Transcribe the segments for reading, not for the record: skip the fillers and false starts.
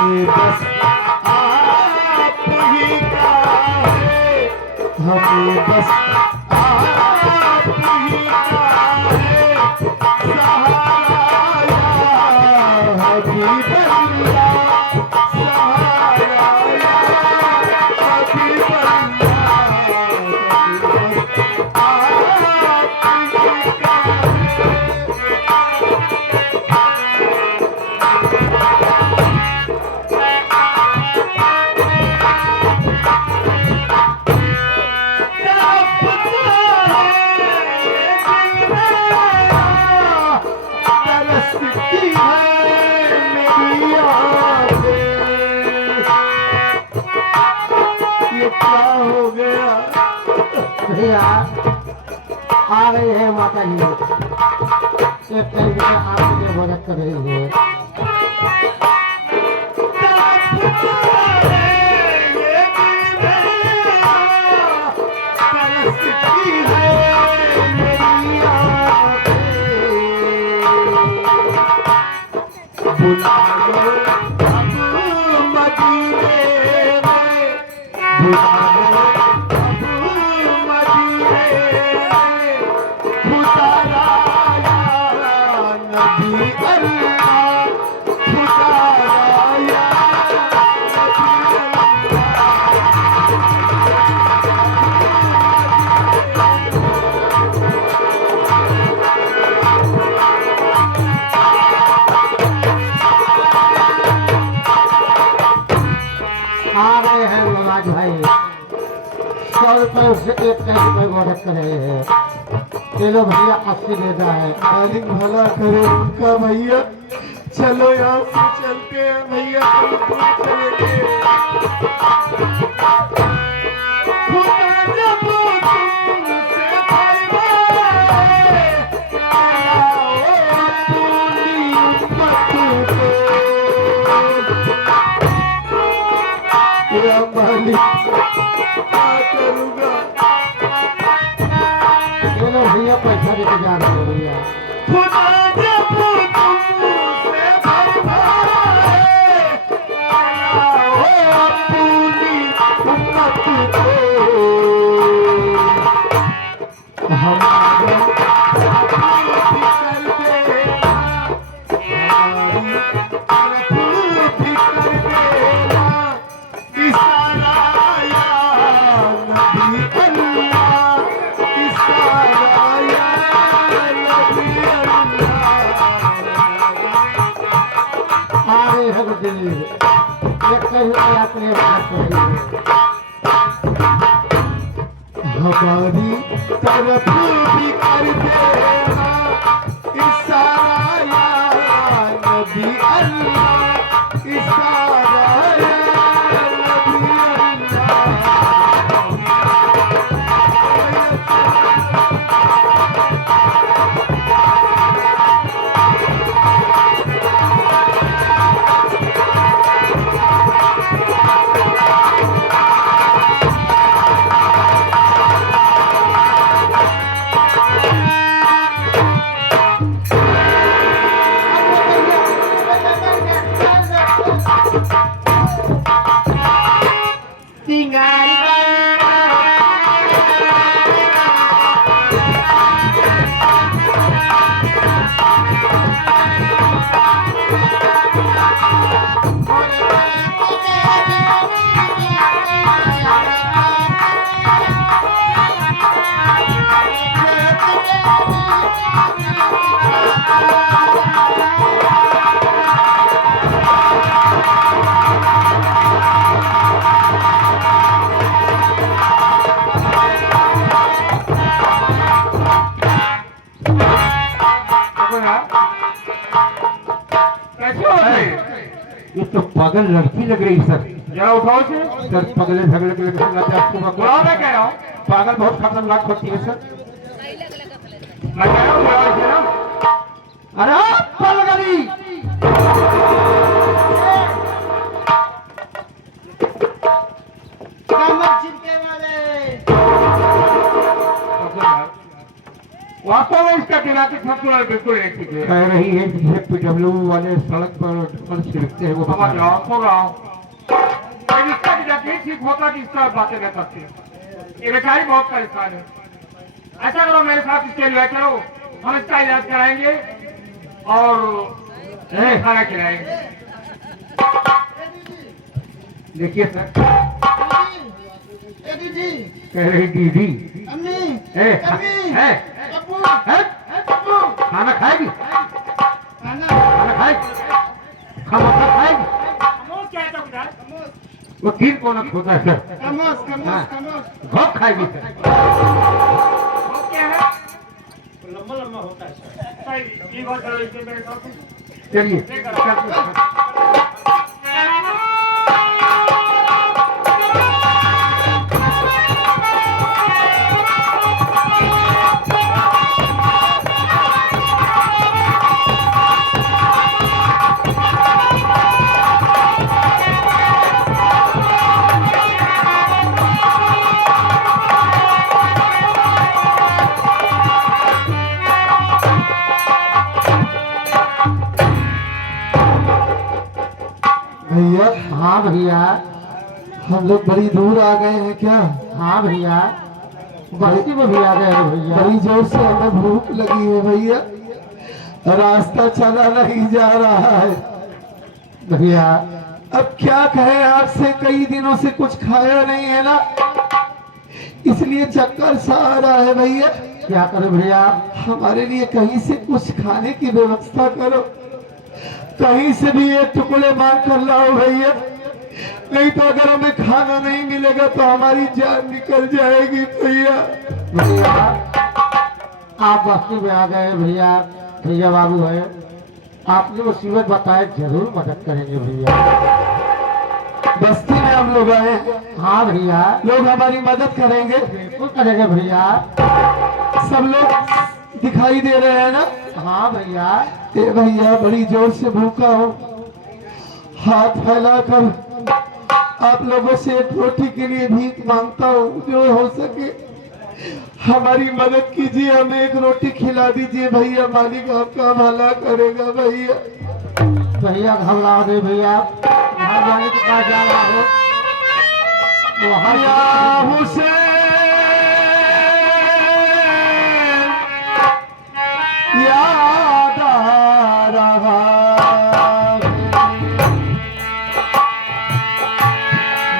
हमें बस आप ही का है, हमें बस आप ही का है सहारा या हबीब अल्लाह, सहारा या हबीब अल्लाह, हमें बस आप ही का तरसती है मेरी आंखें। ये क्या हो गया? भैया आ गई है माता जी, एक टाइम से आपके लिए मदद कर रही है। तरसती है मेरी आंखें। बुला लो अब मदीने में, बुला लो अब मदीने में, खुदारा या नबी अल्लाह, खुदारा या नबी आ गए हैं नवाज भाई, 100 रुपये से एक टाइम रुपये मदद कर रहे हैं। ये लो भैया 80 देता है। मालिक भला करे उनका भैया। चलो यहाँ से चलते हैं भैया, हम दूर चलेंगे। खुदा जब तुमसे फरमाए, आओ पूरी उम्मत को। या मालिक क्या करूँगा? ये लो भैया पैसा देके जा रहे हैं भैया। खुदा जब तुमसे फरमाए, आओ पूरी उम्मत को। हमारे साथी भी कर देना, हमारी तरफ भी कर देना इशारा या नबी अल्लाह, इशारा या नबी अल्लाह। आ गए हैं दिल्ली, एक टाइम रुपये आपके लिए मदद कर रही है। हमारी तरफ भी कर देना इशारा या नबी अल्लाह, इशारा या नबी अल्लाह। ये तो पागल लड़की लग रही सर। जरा उठाओ से। सर पगले झगड़े के लगे आपको बुलाओ, मैं कह रहा हूँ। पागल बहुत खतरनाक होती है सर। मैं कह रहा हूँ बुलाओ इसे ना। अरे पगली वास्तव में इसका गिरा के संतुलन बिल्कुल नहीं ठीक है। कह रही है कि पीडब्ल्यू वाले सड़क पर छिड़कते हैं वो बता समझ रहे रहा हैं। हूँ, सुन रहा हूँ। लेकिन इसका गिरा के ठीक होता कि इसका बातें नहीं करती। ये बेचारी बहुत परेशान है। ऐसा करो मेरे साथ इसके लिए चलो, हम इसका इलाज कराएंगे और खाना खिलाएंगे। देखिए सर, कह रही दीदी खाना खाएगी, खाना खाएगी, खाना खाएगी। क्या है चौकीदार? वो 3 कोनक होता है सर। हाँ, बहुत खाएगी सर। वो क्या है? लंबा लंबा होता है सर। ये बात चलो इसके मेरे साथ। चलिए भैया, हाँ भैया, हम लोग बड़ी दूर आ गए हैं क्या? हाँ भैया, बस्ती में भी आ गए हैं भैया। बड़ी जोर से हमें भूख लगी है भैया, रास्ता चला नहीं जा रहा है भैया अब क्या कहें आपसे, कई दिनों से कुछ खाया नहीं है ना, इसलिए चक्कर सा आ रहा है भैया। क्या करें भैया? हमारे लिए कहीं से कुछ खाने की व्यवस्था करो, कहीं से भी एक टुकड़े मांग कर लाओ भैया, नहीं तो अगर हमें खाना नहीं मिलेगा तो हमारी जान निकल जाएगी भैया। भैया आप बस्ती में आ गए भैया, भैया बाबू है, आपने मुसीबत बताए जरूर मदद करेंगे भैया। बस्ती में हम लोग आए, हाँ भैया, लोग हमारी मदद करेंगे, बिल्कुल करेंगे भैया। सब लोग दिखाई दे रहे हैं ना? हाँ भैया, ए भैया, बड़ी जोर से भूखा हूँ, हाथ फैलाकर आप लोगों से एक रोटी के लिए भीख मांगता हूँ, जो हो सके हमारी मदद कीजिए, हमें एक रोटी खिला दीजिए भैया, मालिक आपका भला करेगा भैया। भैया घबरा दे भैया, वहाँ जाने के पास जा रहा हो वहाँ या हुसैन, याद आ रहा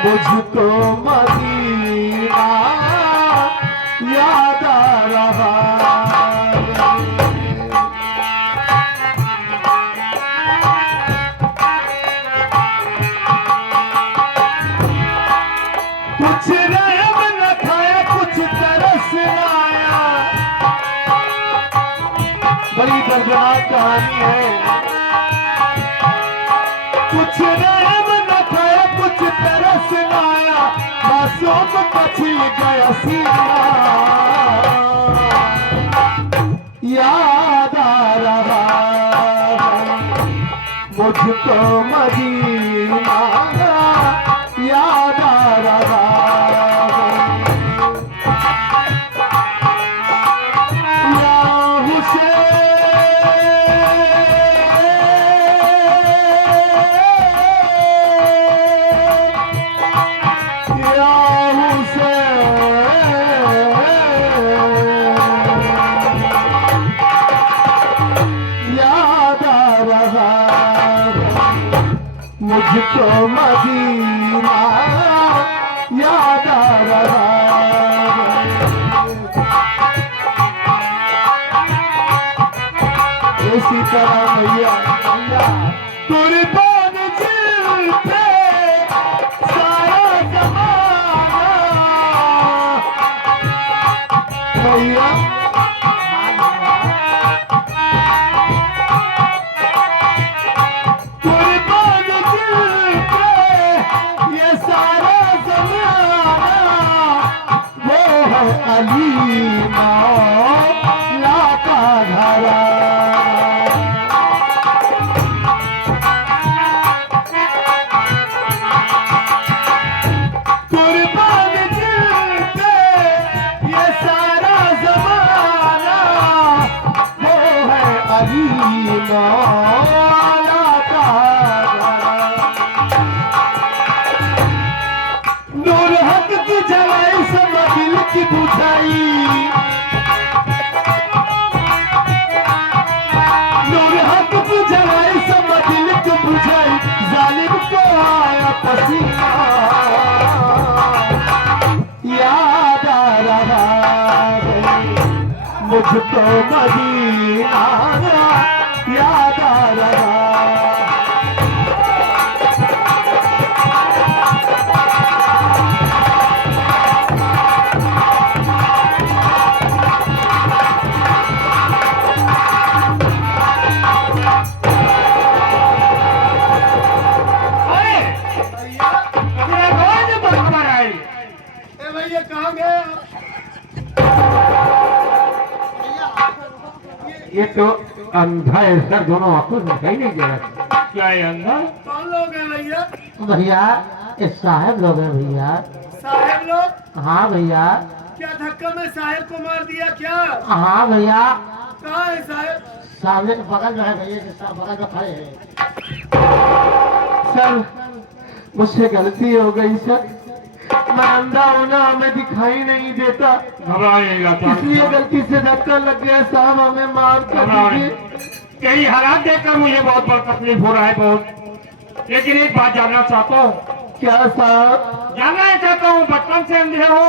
मुझको मदीना, याद आ रहा कुछ रहम न खाया, कुछ तरस आया, बड़ी दर्दनाक कहानी है। कुछ रहम न खाया, कुछ तरस आया, मासूम पछिल गया सीना, याद आ रहा मुझको मदीना, याद आ रहा या हुसैन, या हुसैन, याद आ रहा मुझको मदीना, याद आ रहा। इसी तरह भैया कुर्बान दिल पे सारा जमाना भैया, कुर्बान दिल पे ये सारा जमाना, वो है अली मौला का घरा। कुर्बान दिल पे ये सारा जमाना, बुझाई नूर हक बुझाई सब दिल को बुझाई जालिम को आया पसीना याद आ रहा है मुझको मदीना याद आ रहा भैया कहाँ गए? ये तो अंधा है सर, दोनों आंखों से दिखाई नहीं दे रहा। क्या है अंधा? कौन लोग हैं भैया? भैया ये साहब लोग हैं भैया। साहेब लोग? हाँ भैया। क्या धक्का में साहेब को मार दिया क्या? हाँ भैया। कहाँ है साहेब? सामने के बगल में है भैया, जिसका बगल में खड़े हैं। सर मुझसे गलती हो गई सर, मैं अंधा होना हमें दिखाई नहीं देता, घबराइएगा इसलिए गलती से धक्का लग गया साहब, हमें माफ कर दीजिए। कई हालात देखकर मुझे बहुत बड़ा तकलीफ हो रहा है बहुत, लेकिन एक बात जानना चाहता हूँ। क्या साहब? जानना चाहता हूँ, बचपन से अंधे हो,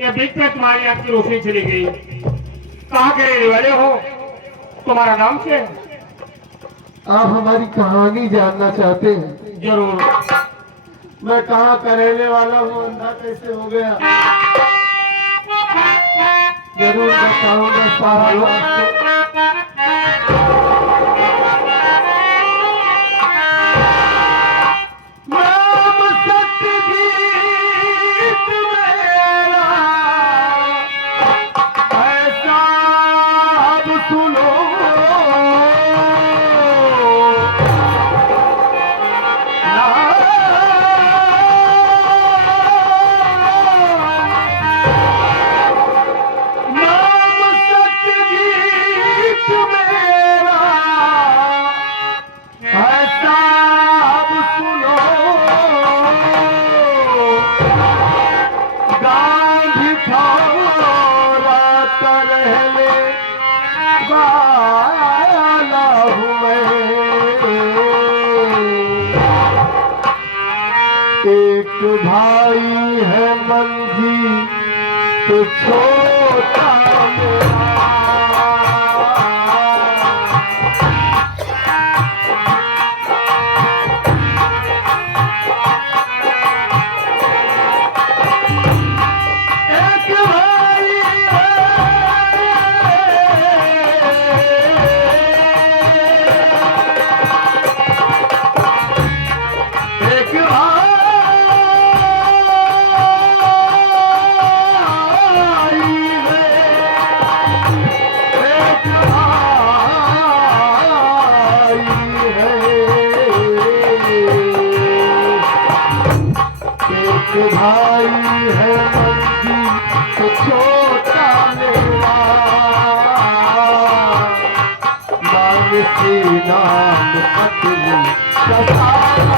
ये बीच में तुम्हारी आँख की रोशनी चली गई, कहाँ के रहने वाले हो, तुम्हारा नाम क्या है? आप हमारी कहानी जानना चाहते हैं? जरूर। मैं कहाँ का रहने वाला हूँ, अंधा कैसे हो गया, जरूर बताऊंगा साहब आपको। नाम सत्यजीत मेरा, ऐसा अब सुनो, एक भाई है मंजी तो छोटा मेरा, एक भाई एक भाई है मंजी तो छोटा मेरा, नाम से नाम पतली ससारा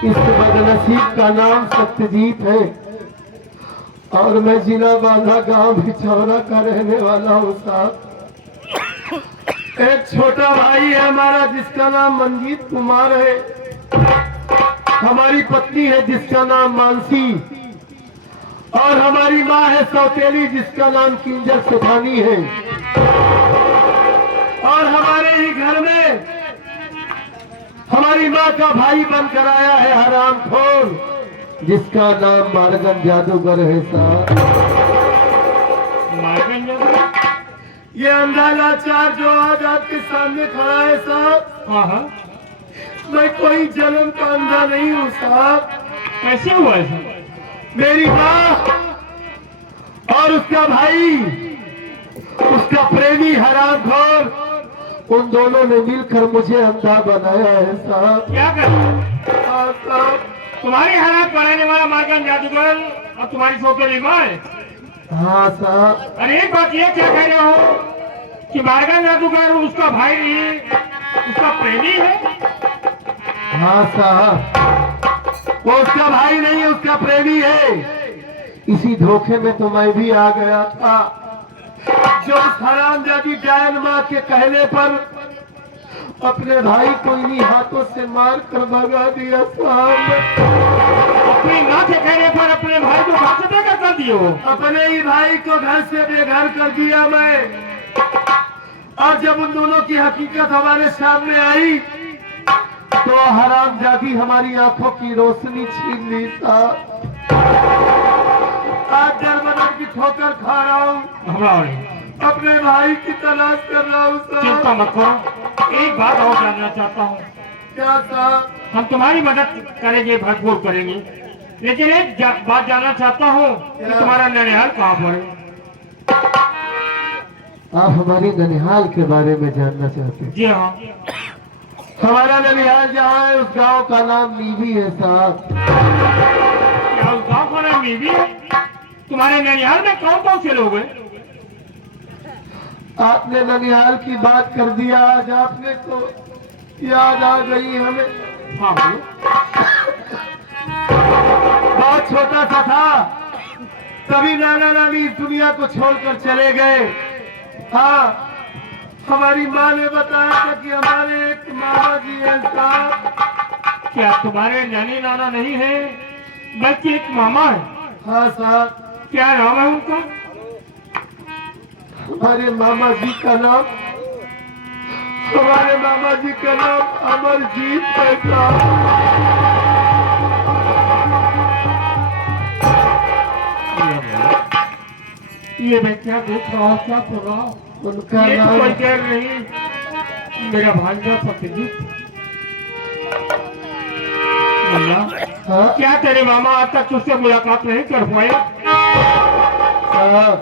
इस बदनसीब का नाम सत्यजीत है और मैं जिला बांधा गांव बिछौरा का रहने वाला हूँ साहब। एक छोटा भाई है हमारा जिसका नाम मंजीत कुमार है, हमारी पत्नी है जिसका नाम मानसी, और हमारी माँ है सौतेली जिसका नाम किंजर सुखानी है, और हमारे ही घर में हमारी माँ का भाई बनकर आया है हरामखोर जिसका नाम मारगन जादूगर है साहब। ये अंधा लाचार जो आज आपके सामने खड़ा है साहब, मैं कोई जन्म का अंधा नहीं हूँ साहब। कैसे हुआ है? मेरी माँ और उसका भाई, उसका प्रेमी हरामखोर, उन दोनों ने मिलकर मुझे अंधा बनाया है साहब। क्या कर? साहब तुम्हारी हालात बढ़ाने वाला मार्गन जादूगर और तुम्हारी सौतेली माँ है। हाँ साहब। अरे एक बात ये क्या कह रहे हो कि मार्गन जादूगर उसका भाई नहीं, उसका प्रेमी है? हाँ साहब, वो उसका भाई नहीं है, उसका प्रेमी है। इसी धोखे में तो मैं भी आ गया था, जो उस हरामजादी डायन माँ के कहने पर अपने भाई को इन्हीं हाथों से मार कर भगा दिया साहब। अपनी माँ के कहने पर अपने भाई को घर से बेघर कर दियो? अपने ही भाई को घर से बेघर कर दिया मैं। और जब उन दोनों की हकीकत हमारे सामने आई तो हरामजादी हमारी आंखों की रोशनी छीन ली साहब। आज डर की ठोकर खा रहा हूँ, घबराओ नहीं, अपने भाई की तलाश कर रहा हूँ चिंता साहब। मत करो। एक बात और जानना चाहता हूँ, क्या साहब? हम तुम्हारी मदद करेंगे, भरपूर करेंगे, लेकिन एक बात जानना चाहता हूँ कि तुम्हारा ननिहाल कहाँ पर है? आप हमारी ननिहाल के बारे में जानना चाहते हैं? जी हाँ। हमारा ननिहाल जहाँ है उस गांव का नाम नीवी है साहब। क्या उस गाँव का नाम नीवी है? तुम्हारे ननिहाल में कौन कौन से लोग हैं? आपने ननिहाल की बात कर दिया, आज आपने तो याद आ गई हमें। हाँ बोलो। बहुत छोटा सा था, तभी नाना नानी इस दुनिया को छोड़कर चले गए। हाँ, हमारी माँ ने बताया था कि हमारे एक मामा जी हैं साहब। क्या तुम्हारे नानी नाना नहीं है बल्कि एक मामा है? हाँ साहब। क्या नाम है उनका? हमारे मामा जी का नाम अमरजीत है साहब। ये मैं क्या देख रहा हूँ, क्या कर रहा हूँ? उनका ये तो नाम कोई गैर नहीं, मेरा भांजा सत्यजीत। मुन्ना, हाँ क्या तेरे मामा आज तक तुझसे मुलाकात नहीं कर पाए? साहब,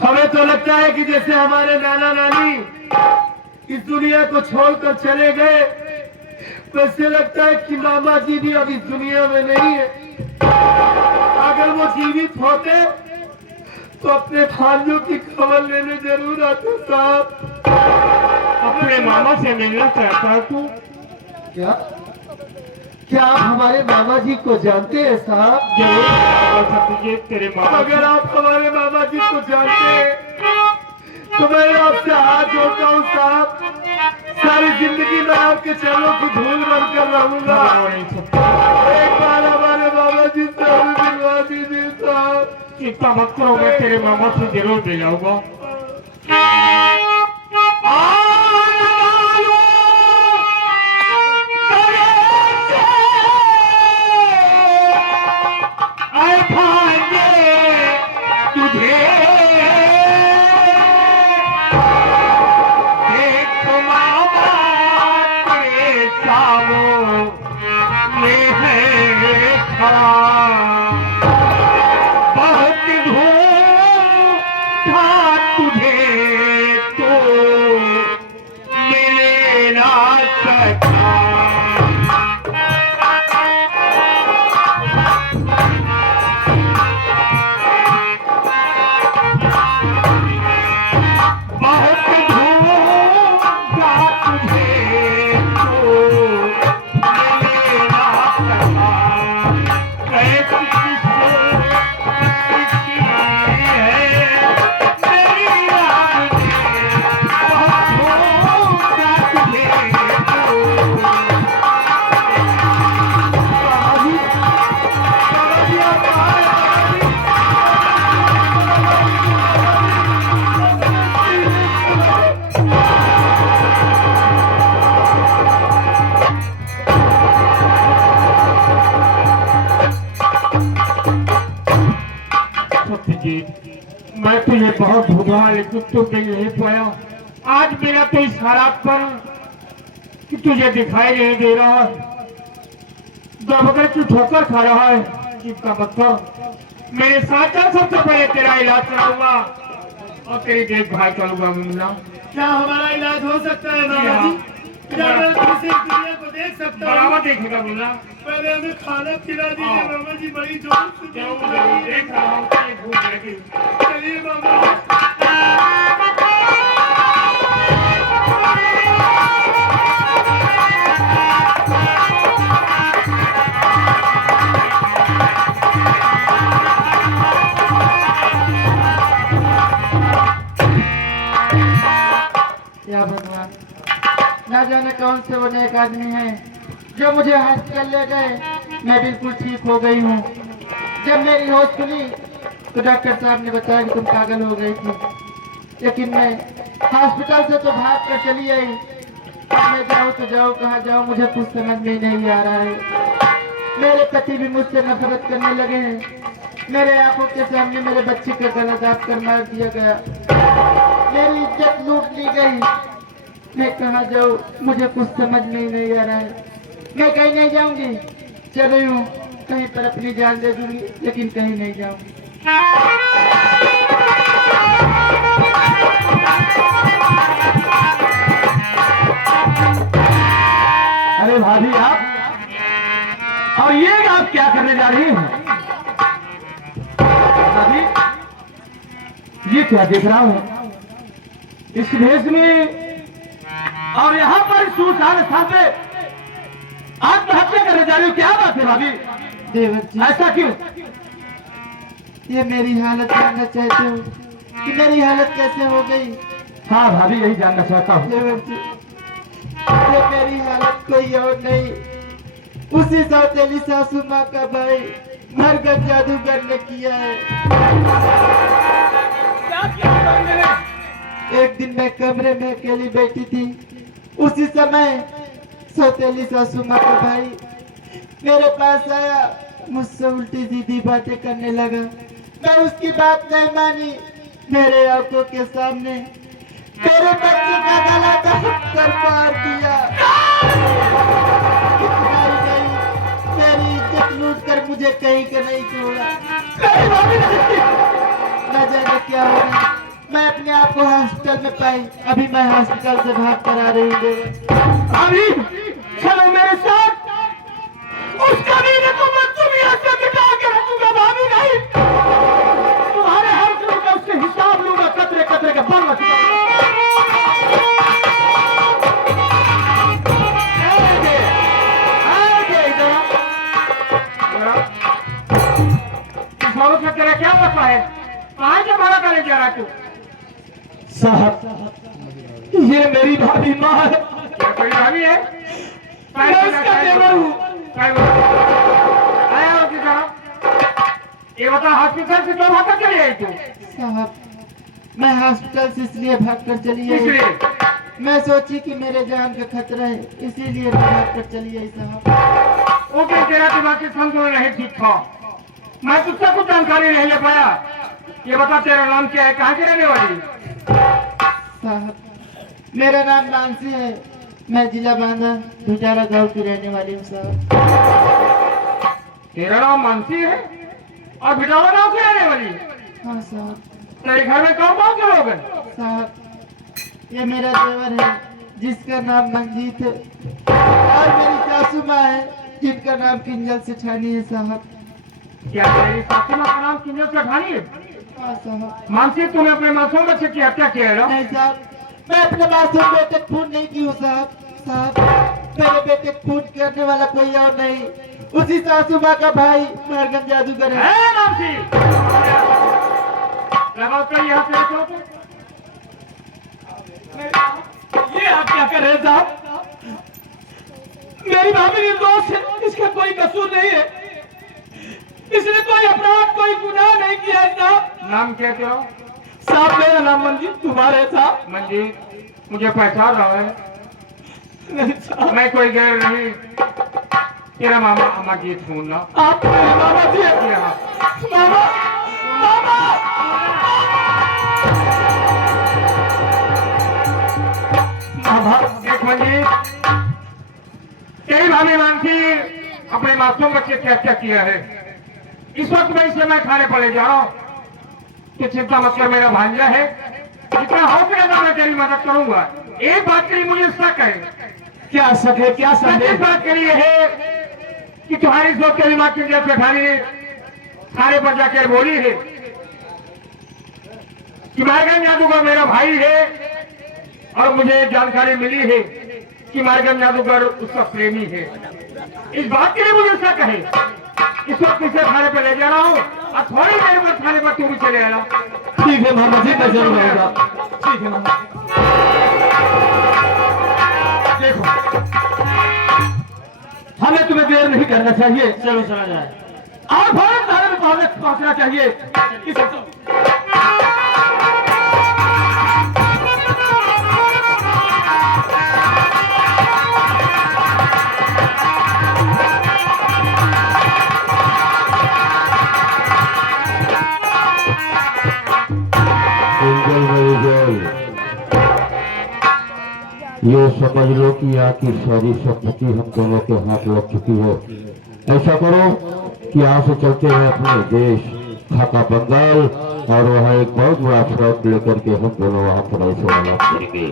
हमें तो लगता है कि जैसे हमारे नाना नानी इस दुनिया को छोड़कर चले गए, वैसे लगता है कि मामा जी भी अब इस दुनिया में नहीं है। अगर वो जीवित होते तो अपने भाइयों की खबर लेने जरूर आते साहब। अपने मामा से मिलना चाहता है तू? क्या आप हमारे मामा जी को जानते हैं साहब? जरूर सत्यजीत, तेरे मामा अगर आप हमारे मामा जी को जानते हैं तो मैं आपसे हाथ जोड़ता हूँ साहब, सारी जिंदगी में आपके चरणों की धूल बनकर रहूंगा। एक बार हमारे मामा जी से हमें मिलवा दीजिए साहब। चिंता मत करो, मैं तेरे मामा से जरूर मिलाऊंगा। मैं तुझे बहुत ढूंढा लेकिन तू मिल नहीं पाया। आज मेरा तो इस हालात पर कि तुझे दिखाई नहीं दे रहा, जब अगर तू ठोकर खा रहा है, चिंता मत कर, मेरे साथ चल, सबसे पहले तेरा इलाज कराऊंगा और तेरी देखभाल करूंगा। मुन्ना, क्या हमारा इलाज हो सकता है बाबा जी? क्या मैं किसी दुनिया को देख सकता हूँ? बराबर देखेगा बोला। पहले हमें खाना खिला दीजिए मामा जी, बड़ी जोर से देख रहा हूँ कि भूख लगी। चलिए मामा जी। या भगवान, ना जाने कौन से वो नेक आदमी है जो मुझे हॉस्पिटल ले गए। मैं बिल्कुल ठीक हो गई हूँ। जब मेरी होश खुली तो डॉक्टर साहब ने बताया कि तुम पागल हो गई थी, लेकिन मैं हॉस्पिटल से तो भाग कर चली आई। अब मैं जाऊँ तो जाऊँ कहाँ जाऊँ, मुझे कुछ समझ में नहीं आ रहा है। मेरे पति भी मुझसे नफरत करने लगे हैं। मेरे आंखों के सामने मेरे बच्चे का गला दाब कर मार दिया गया। मेरी इज्जत लूट ली गई। मैं कहाँ जाऊँ, मुझे कुछ समझ में ही नहीं आ रहा है। मैं कहीं नहीं जाऊंगी, चल रही हूँ कहीं पर अपनी जान दे दूंगी, लेकिन कहीं नहीं जाऊंगी। अरे भाभी आप, और ये आप क्या करने जा रही हैं? भाभी ये क्या देख रहा हूँ इस भेष में, और यहाँ पर सुनसान स्थान पे आत्महत्या करने जा रही हो, क्या बात है भाभी? देवर जी, ऐसा क्यों? ये मेरी हालत जानना चाहते हो कि मेरी हालत कैसे हो गई? हाँ भाभी यही जानना चाहता हूँ। देवर जी, ये मेरी हालत कोई और नहीं, उसी सौतेली सासू माँ का भाई मरगन जादूगर ने किया है। एक दिन मैं कमरे में अकेली बैठी थी, उसी समय सौतेली सासू माँ का भाई मेरे पास आया, मुझसे उल्टी सीधी बातें करने लगा। मैं उसकी बात नहीं मानी। मेरे आंखों के सामने मेरे बच्चे का गला दबा कर मार दिया। मारी गई, मेरी इज्जत लूट कर मुझे कहीं का नहीं छोड़ा। न जाने क्या हो गया, मैं अपने आप को हॉस्पिटल में पाई। अभी मैं हॉस्पिटल से भाग कर आ रही हूँ। अभी चलो मेरे साथ, उस कमीने को मैं तुम यहाँ से मिटा के रखूंगा भाभी। नहीं, तुम्हारे हर दिनों का उससे हिसाब लूंगा, कतरे कतरे का बल तेरा क्या मसला है? कहाँ से मारा करे जा रहा तू? साहब, ये मेरी भाभी माँ है। क्या कोई भाभी है? मैं उसका देवर हूँ। आया हो किधर? ये बता, हॉस्पिटल से क्यों भाग चली आई तू? साहब, मैं हॉस्पिटल से इसलिए भाग कर चली आई, इसलिए मैं सोची कि मेरे जान का खतरा है, इसीलिए मैं भाग कर चली आई। साहब, ओके, तेरा दिमाग के संतुलन नहीं ठीक था। मैं तुझसे कुछ जानकारी नहीं ले पाया। ये बता, तेरा नाम क्या है, कहाँ की रहने वाली? साहब, मेरा नाम मानसी है, मैं जिला बांधा भिटारा गांव की रहने वाली हूँ। साहब, तेरा नाम मानसी है और भिटारा गांव की रहने वाली? हाँ साहब। तेरे घर में कौन कौन के लोग हैं? साहब, ये मेरा देवर है जिसका नाम मंजीत है, और मेरी सासू माँ है जिनका नाम किंजल सेठानी है। साहब, क्या तेरी सासू माँ का नाम किंजल सेठानी है? हाँ साहब। मानसी, तूने अपने मासूम बच्चे की हत्या की है ना? नहीं साहब, मैं अपने मासूम बेटे को खून नहीं की हूँ। साहब, साहब, मेरे बेटे को खून करने वाला कोई और नहीं, उसी सासू माँ का भाई मरगन जादूगर है। है मानसी, लगाओ कर यहाँ से रखो तो। ये आप क्या कर रहे हैं साहब? मेरी भाभी निर्दोष है, इसका कोई कसूर नहीं है, इसने कोई अपराध कोई गुनाह नहीं किया है साहब। नाम क्या तेरा? साहब, मेरा नाम मंजीत कुमार है साहब। मंजीत, मुझे पहचान रहा है? नहीं साहब, मैं कोई गैर नहीं, तेरा मामा अमरजीत हूँ ना? आप मेरे मामा जी हैं। यहाँ मामा, मामा। मामा, एक मंजीत, तेरी भाभी मानसी अपने मासूम बच्चे की हत्या किया है। इस वक्त मैं इसे मैं खाने पर ले जा रहा हूँ। कि चिंता मत कर, मेरा भांजा है, जितना हो सकेगा मैं तेरी मदद करूंगा। एक बात के लिए मुझे शक है क्या शक है, क्या संदेह? इस बात के लिए है कि तुम्हारी सोच के दिमाग की जेठानी ने थाने पर जाकर बोली है कि मारगन जादूगर मेरा भाई है और मुझे जानकारी मिली है कि मारगन जादूगर उसका प्रेमी है। इस बात के लिए मुझे शक है। इस वक्त किसे थाने पर ले जा रहा हूँ और थोड़ी देर में थाने पर तू भी चले आना। ठीक है मामा जी, मैं जरूर आऊंगा। ठीक है मामा। देखो, हमें तुम्हें देर नहीं करना चाहिए। चलो चला जाए। और फौरन थाने में पहुंचना चाहिए। ये समझ लो कि यहाँ की सारी संपत्ति हम दोनों के हाथ लग चुकी है। ऐसा करो कि यहाँ से चलते हैं अपने देश खाका बंगाल और वहाँ एक बहुत बड़ा फ्रॉक लेकर के हम दोनों वहाँ पर ऐसे वाला करेंगे।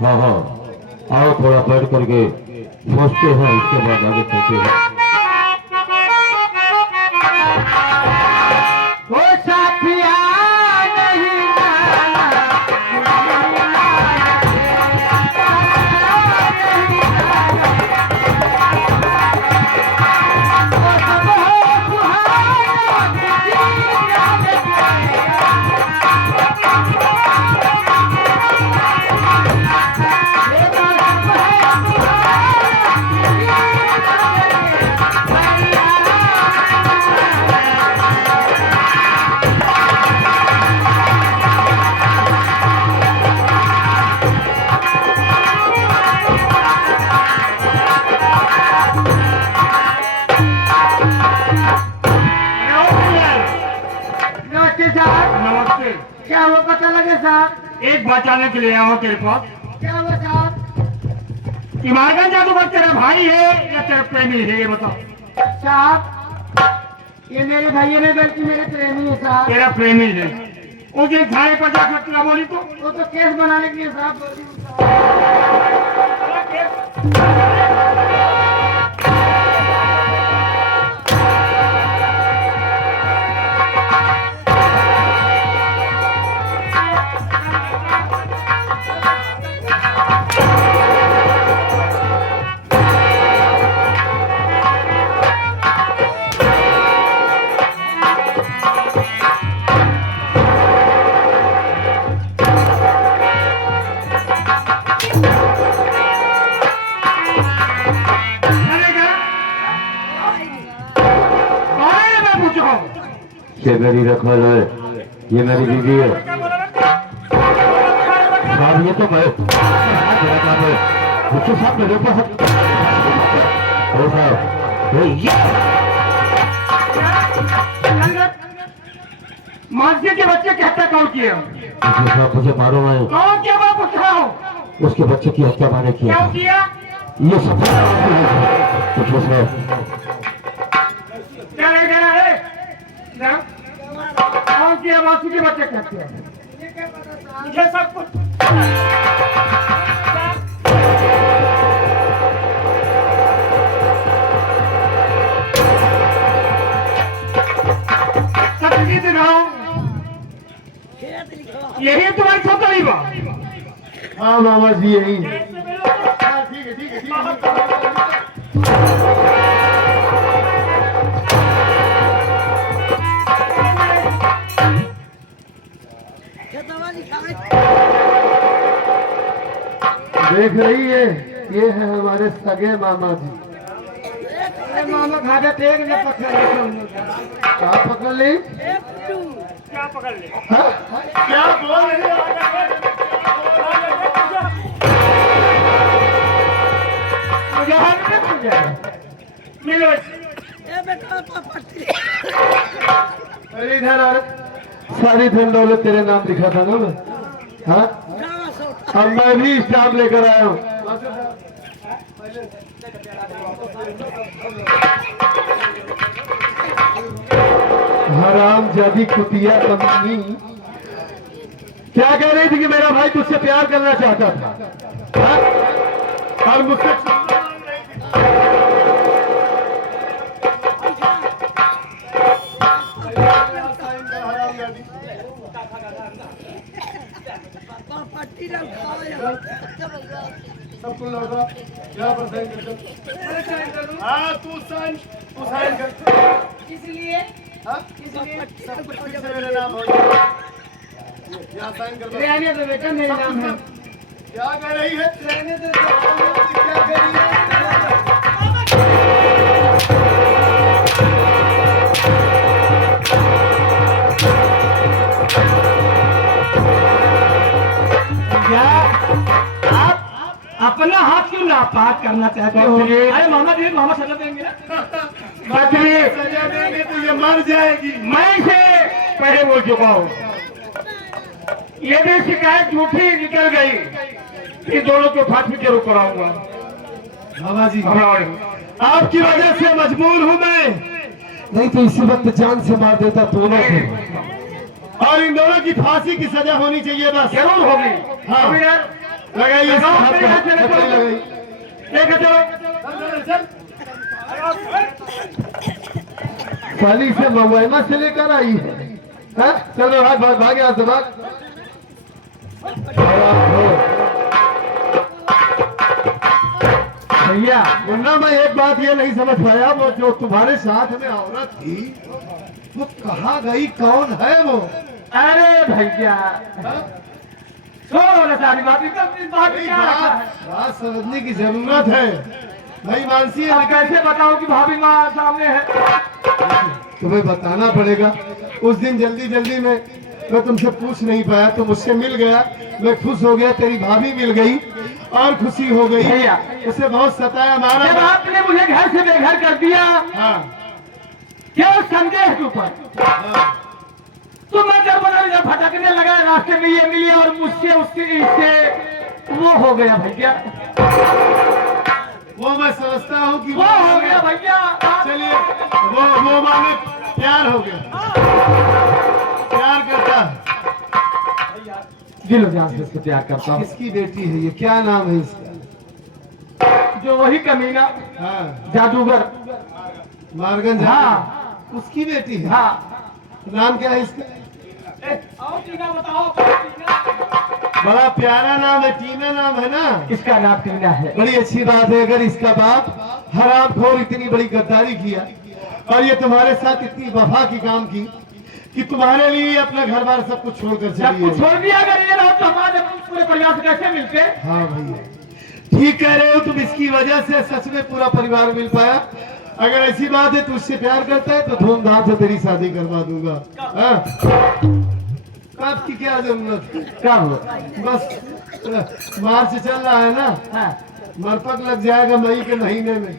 हाँ हाँ, आओ थोड़ा बैठ करके सोचते हैं, उसके बाद आगे चलते हैं। क्या हुआ पता लगे साहब? एक बात जानने के लिए आया हूँ तेरे पास। क्या हुआ साहब? कि मारगन जादूगर तेरा भाई है या तेरा प्रेमी है, ये बताओ। साहब ये मेरे भाई नहीं बल्कि मेरे प्रेमी है साहब। तेरा प्रेमी है। उस दिन थाने पर जाकर क्या बोली तो? वो तो केस बनाने के लिए साहब बोली। ये मेरी रखवाल है, ये मेरी बीवी है। साहब ये तो मैं उसके साथ मेरे ऊपर मानसी के बच्चे की हत्या कौन किया? साहब मुझे मारो मैं। कौन किया? मैं पूछ रहा हूँ। उसके बच्चे की हत्या मैंने किया। क्या किया? ये सब पूछो साहब। क्या नहीं देना है? कौन किया मानसी के बच्चे की हत्या? मुझे सब कुछ यही है तुम्हारी छोकरी बा? हाँ मामा जी यही। देख रही है, ये है हमारे सगे मामा जी। मामा खाते टेक ने पकड़ क्या पकड़ ली? क्या पकड़ ले? हाँ? क्या बोल रहे हो? मुझे हाथ में खुल जाए। मिलो अरे इधर आ, सारी धन दौलत तेरे नाम लिखा था ना मैं। हाँ, अब मैं भी स्टाम्प लेकर आया हूँ। हराम जादी कुतिया कमीनी, क्या कह रही थी कि मेरा भाई तुझसे प्यार करना चाहता था? हाँ? और मुझसे सबको लौटा यहाँ पर साइन कर। हाँ तू साइन कर। इसलिए हाँ सब कुछ फिर से मेरा नाम हो जाएगा। यहाँ साइन कर। रहने दो बेटा, मेरा नाम है। क्या कह रही है? रहने दो, क्या कह रही है? अपना हाथ क्यों नापाक करना चाहते हो? अरे मामा जी, मामा सजा देंगे ना? सजा देंगे तो ये मर जाएगी। मैं इसे पहले बोल चुका हूँ, यदि शिकायत झूठी निकल गई कि दोनों को फांसी जरूर कराऊंगा। बाबा जी आपकी वजह से मजबूर हूँ मैं, नहीं तो इसी वक्त जान से मार देता दोनों को। और इन दोनों की फांसी की सजा होनी चाहिए बस। जरूर होगी। हाँ लगाइए साली से मुआयना से लेकर आई है। हाँ? चलो भाग यहाँ से भाग। भैया मुन्ना, मैं एक बात ये नहीं समझ पाया, वो जो तुम्हारे साथ में औरत थी वो कहाँ गई, कौन है वो? अरे भैया छोड़ो सारी बात, बात समझने की जरूरत है भाई मानसी। अब कैसे बताओ कि भाभी माँ सामने है? तुम्हें बताना पड़ेगा। उस दिन जल्दी में मैं तुमसे पूछ नहीं पाया, तो मुझसे मिल गया, मैं खुश हो गया, तेरी भाभी मिल गई और खुशी हो गई। भैया उसे बहुत सताया मारा। जब आपने मुझे घर से बेघर कर दिया, हाँ क्या संदेह के ऊपर, तो मैं जब भटकने लगा, रास्ते में ये मिली और मुझसे उससे इससे वो हो गया भैया। वो मैं समझता हूँ कि वो हो गया भैया। चलिए वो माने प्यार हो गया, प्यार करता है, दिलो जान से उसको प्यार करता हूँ। किसकी बेटी है ये, क्या नाम है इसका? जो वही कमीना हाँ जादूगर, मारगन। हाँ उसकी बेटी है। हाँ। नाम क्या है इसका? और टीना बताओ। बड़ा प्यारा नाम है, टीना नाम है ना? इसका नाम टीना है। बड़ी अच्छी बात है। अगर इसका बाप हरामखोर इतनी बड़ी गद्दारी किया और ये तुम्हारे साथ इतनी वफा की काम की कि तुम्हारे लिए अपना घर बार सब कुछ छोड़कर सब चली कुछ छोड़ दिया, अगर ये रहो तो हमारे पूरे परिवार से कैसे मिलते? हाँ भैया ठीक कह रहे हो तुम, इसकी वजह से सच में पूरा परिवार मिल पाया। अगर ऐसी बात है, तू उससे प्यार करता है तो धूमधाम से तेरी शादी करवा दूंगा। कब की क्या जरूरत है? कब? बस मार्च चल रहा है ना, हाँ। मरपक लग जाएगा मई के महीने में,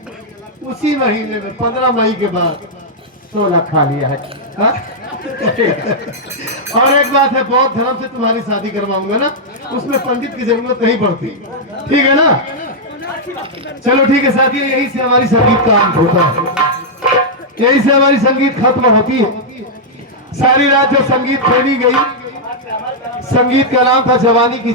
उसी महीने में 15 मई के बाद 16 खा लिया है। हाँ? और एक बात है, बहुत धर्म से तुम्हारी शादी करवाऊंगा ना, उसमें पंडित की जरूरत नहीं पड़ती। ठीक है ना? चलो ठीक है साथी, यही से हमारी संगीत का अंत होता है, यही से हमारी संगीत खत्म होती है। सारी रात जो संगीत खेली गई, संगीत का नाम था जवानी की